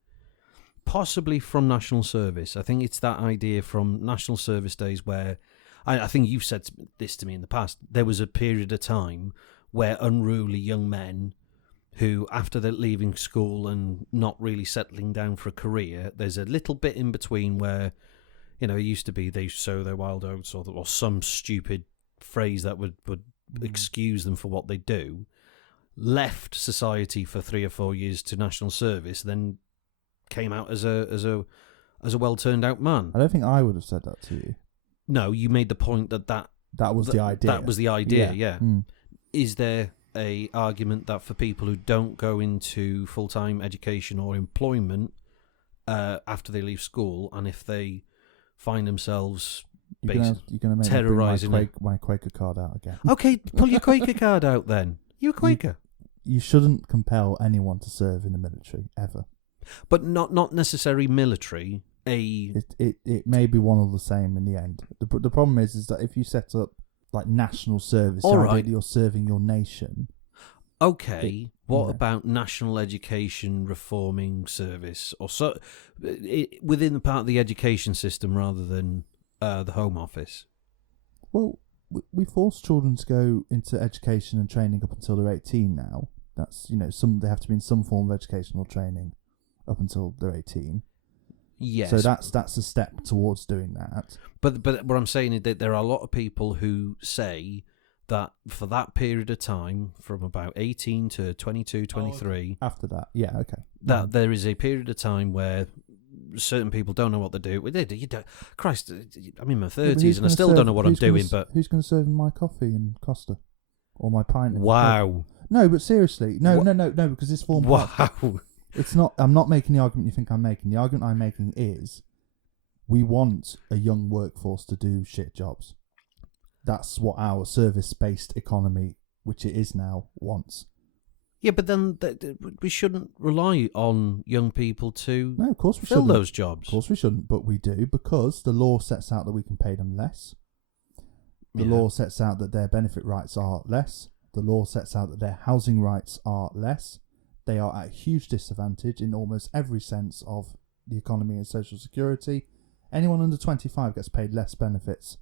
possibly from national service. I think it's that idea from national service days where I think you've said this to me in the past. There was a period of time where unruly young men who, after they're leaving school and not really settling down for a career, there's a little bit in between where, it used to be they sow their wild oats or some stupid phrase that would excuse them for what they do, left society for 3 or 4 years to national service, then came out as a well turned out man. I don't think I would have said that to you. No, you made the point that was the idea. That was the idea. Yeah. Mm. Is there a argument that for people who don't go into full-time education or employment after they leave school, and if they find themselves you're going to make terrorising me bring my Quaker card out again? Okay, pull your Quaker card out then. You a Quaker? you shouldn't compel anyone to serve in the military ever. But not necessarily military. It may be one or the same in the end. The problem is that if you set up like national service, All right. you're serving your nation. Okay, what about National Education Reforming Service, or within the part of the education system rather than the Home Office? Well, we force children to go into education and training up until they're 18 now. That's, they have to be in some form of educational training up until they're 18. Yes. So that's a step towards doing that. But what I'm saying is that there are a lot of people who say that for that period of time, from about 18 to 22, 23... After that, yeah, okay. That there is a period of time where certain people don't know what to do. Christ, I'm in my 30s and I still don't know what I'm doing, but... Who's going to serve my coffee in Costa? Or my pint? Wow. No, but seriously. No, because this form... Wow. It's not... I'm not making the argument you think I'm making. The argument I'm making is we want a young workforce to do shit jobs. That's what our service-based economy, which it is now, wants. Yeah, but then we shouldn't rely on young people to no, of course we fill shouldn't. Those jobs. Of course we shouldn't, but we do because the law sets out that we can pay them less. The law sets out that their benefit rights are less. The law sets out that their housing rights are less. They are at a huge disadvantage in almost every sense of the economy and social security. Anyone under 25 gets paid less benefits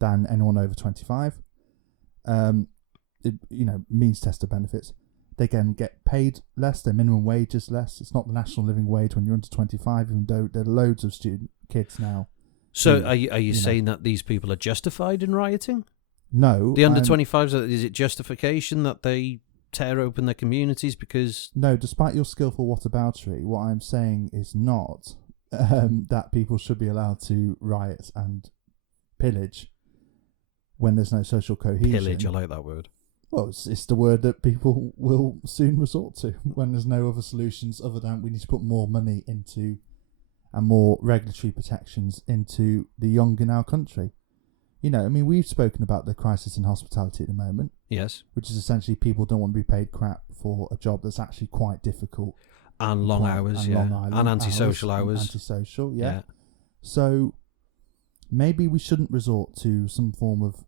than anyone over 25. Means tested benefits. They can get paid less, their minimum wage is less. It's not the national living wage when you're under 25, even though there are loads of kids now. So are you saying that these people are justified in rioting? No. The under 25s, is it justification that they tear open their communities because... No, despite your skillful whataboutery, what I'm saying is not that people should be allowed to riot and pillage when there's no social cohesion. Pillage, I like that word. Well, it's the word that people will soon resort to when there's no other solutions other than we need to put more money into and more regulatory protections into the young in our country. We've spoken about the crisis in hospitality at the moment. Yes. Which is essentially people don't want to be paid crap for a job that's actually quite difficult. And long hours, and antisocial hours. Antisocial, yeah. So maybe we shouldn't resort to some form of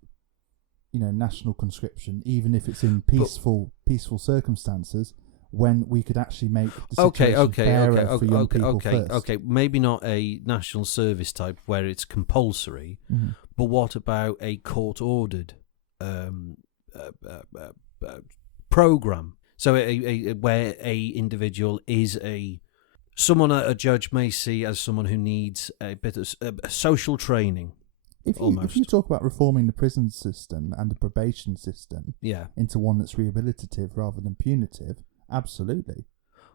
national conscription, even if it's in peaceful circumstances, when we could actually make the situation fairer for young people first. Okay, maybe not a national service type where it's compulsory, but what about a court-ordered program? So where a individual is someone a judge may see as someone who needs a bit of social training. If you talk about reforming the prison system and the probation system into one that's rehabilitative rather than punitive, absolutely.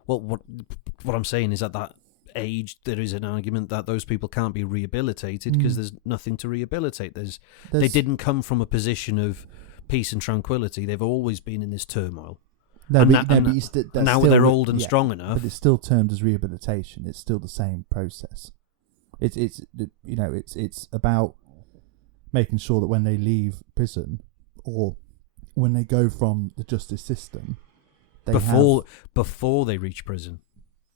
Well, what I'm saying is at that age, there is an argument that those people can't be rehabilitated because there's nothing to rehabilitate. They didn't come from a position of peace and tranquility. They've always been in this turmoil. Now they're old and strong enough. But it's still termed as rehabilitation. It's still the same process. It's about making sure that when they leave prison or when they go from the justice system, before they reach prison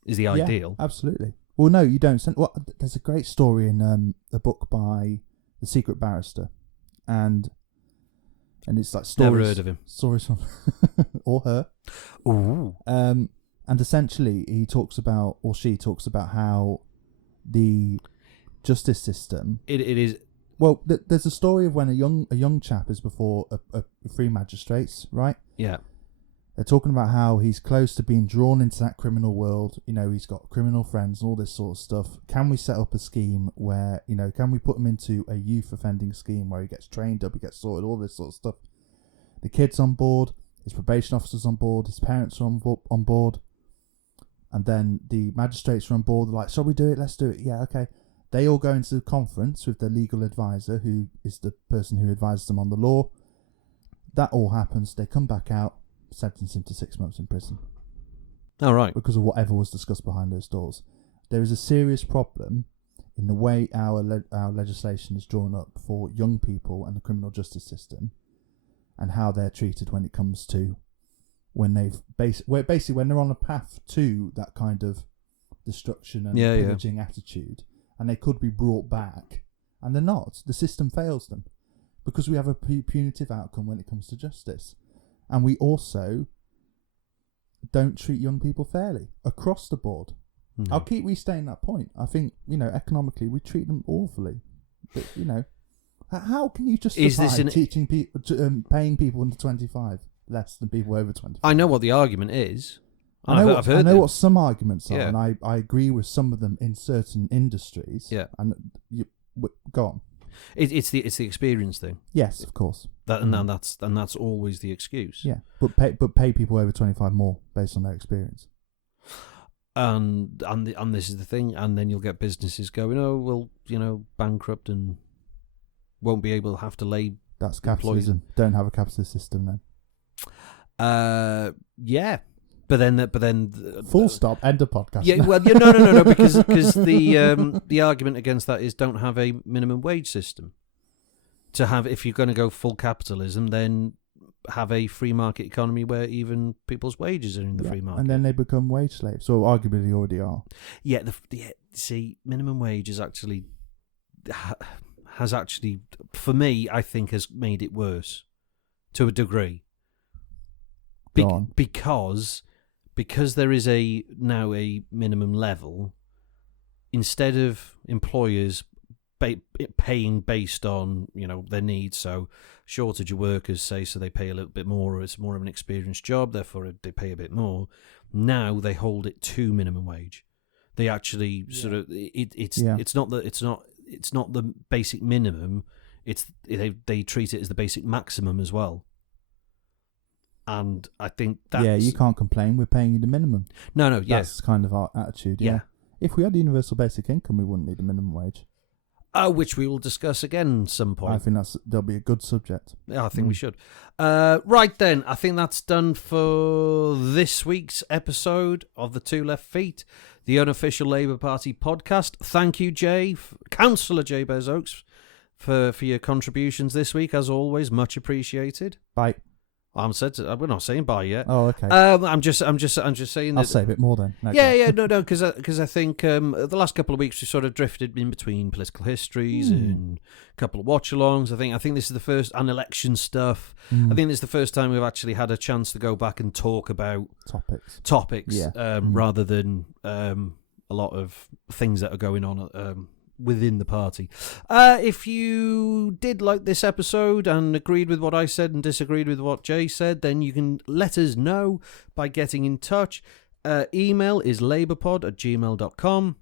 is the ideal. Absolutely. Well, no, you don't. Well, there's a great story in a book by The Secret Barrister, and it's like stories. Never heard of him. Stories from or her. Ooh. And essentially, he talks about, or she talks about how the justice system. It is. Well, there's a story of when a young chap is before a free magistrates, right? Yeah. They're talking about how he's close to being drawn into that criminal world. He's got criminal friends and all this sort of stuff. Can we set up a scheme where, can we put him into a youth offending scheme where he gets trained up, he gets sorted, all this sort of stuff? The kid's on board, his probation officer's on board, his parents are on board, and then the magistrates are on board. They're like, shall we do it? Let's do it. Yeah, okay. They all go into the conference with their legal advisor, who is the person who advises them on the law. That all happens. They come back out, sentence him to 6 months in prison. All right. Because of whatever was discussed behind those doors. There is a serious problem in the way our legislation is drawn up for young people and the criminal justice system and how they're treated when it comes to when when they're on a path to that kind of destruction and pillaging attitude, and they could be brought back, and they're not. The system fails them because we have a punitive outcome when it comes to justice, and we also don't treat young people fairly across the board. Mm-hmm. I'll keep restating that point. I think, economically we treat them awfully, but how can you justify teaching people, paying people under 25 less than people over 25? I know what the argument is. I know what some arguments are, and I agree with some of them in certain industries. Yeah, and go on. It's the experience thing. Yes, of course. And that's always the excuse. Yeah, but pay people over 25 more based on their experience. And this is the thing, and then you'll get businesses going, bankrupt and won't be able to have to lay. That's capitalism. Don't have a capitalist system then. Yeah. But then, full stop. End of podcast. Yeah, well, no, because the argument against that is don't have a minimum wage system. To have, if you're going to go full capitalism, then have a free market economy where even people's wages are in the free market, and then they become wage slaves. So arguably, they already are. Yeah, see, minimum wage has actually, for me, I think, has made it worse to a degree. Because there is now a minimum level, instead of employers paying based on their needs, so shortage of workers, so they pay a little bit more, or it's more of an experienced job, therefore they pay a bit more. Now they hold it to minimum wage. They actually sort of it's not the basic minimum. They treat it as the basic maximum as well. And I think that's... you can't complain. We're paying you the minimum. No, That's kind of our attitude, yeah. If we had universal basic income, we wouldn't need a minimum wage. Which we will discuss again some point. I think that'll be a good subject. Yeah, I think we should. Right then, I think that's done for this week's episode of the Two Left Feet, the unofficial Labour Party podcast. Thank you, Councillor Jabez Oakes, for your contributions this week. As always, much appreciated. Bye. We're not saying bye yet. Oh, okay. I'm just saying that. I'll say a bit more then. No, because I think the last couple of weeks we sort of drifted in between political histories and a couple of watch-alongs. I think this is the first, and election stuff. I think this is the first time we've actually had a chance to go back and talk about topics, rather than a lot of things that are going on within the party. If you did like this episode and agreed with what I said and disagreed with what Jay said, then you can let us know by getting in touch. Email is labourpod@gmail.com.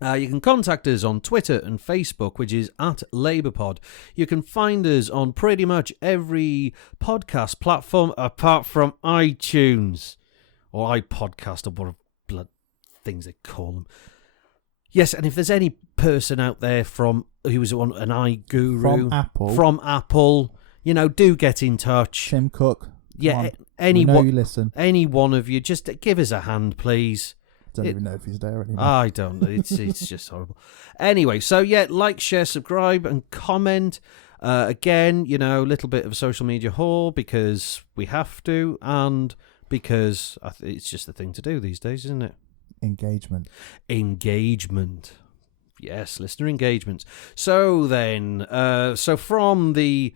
You can contact us on Twitter and Facebook, which is @LabourPod. You can find us on pretty much every podcast platform apart from iTunes or iPodcast or whatever blood things they call them. Yes, and if there's any person out there who was on an iGuru from Apple, do get in touch. Tim Cook, yeah, you listen. Any one of you, just give us a hand, please. I don't even know if he's there anymore. I don't. It's just horrible. Anyway, so like, share, subscribe, and comment. Again, a little bit of social media whore because we have to, and because it's just the thing to do these days, isn't it? Engagement. Yes, listener engagement. So then, from the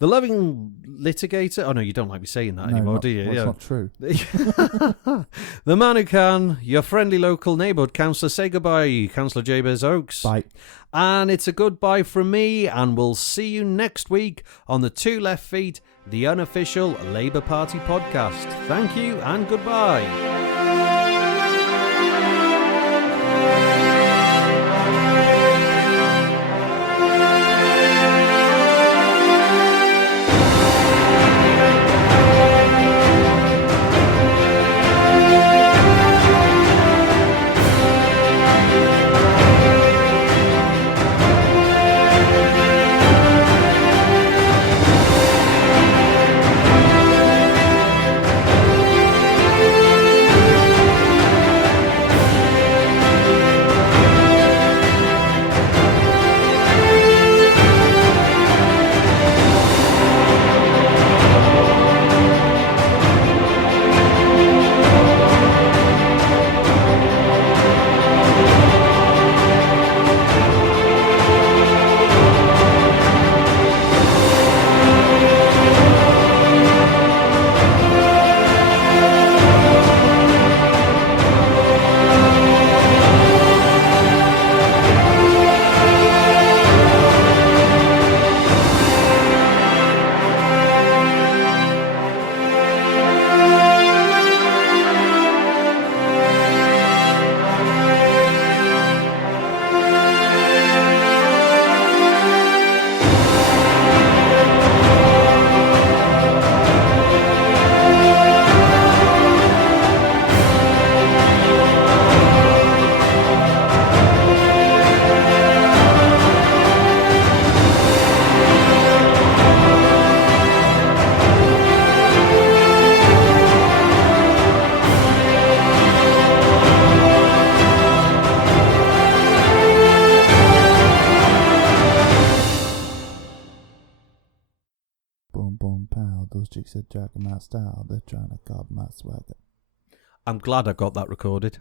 loving litigator... Oh, no, you don't like me saying that anymore, do you? It's not true. The man who can, your friendly local neighbourhood councillor. Say goodbye, Councillor Jabez Oakes. Bye. And it's a goodbye from me, and we'll see you next week on the Two Left Feet, the unofficial Labour Party podcast. Thank you, and goodbye. those chicks are dragging my style. They're trying to carve my swagger. I'm glad I got that recorded.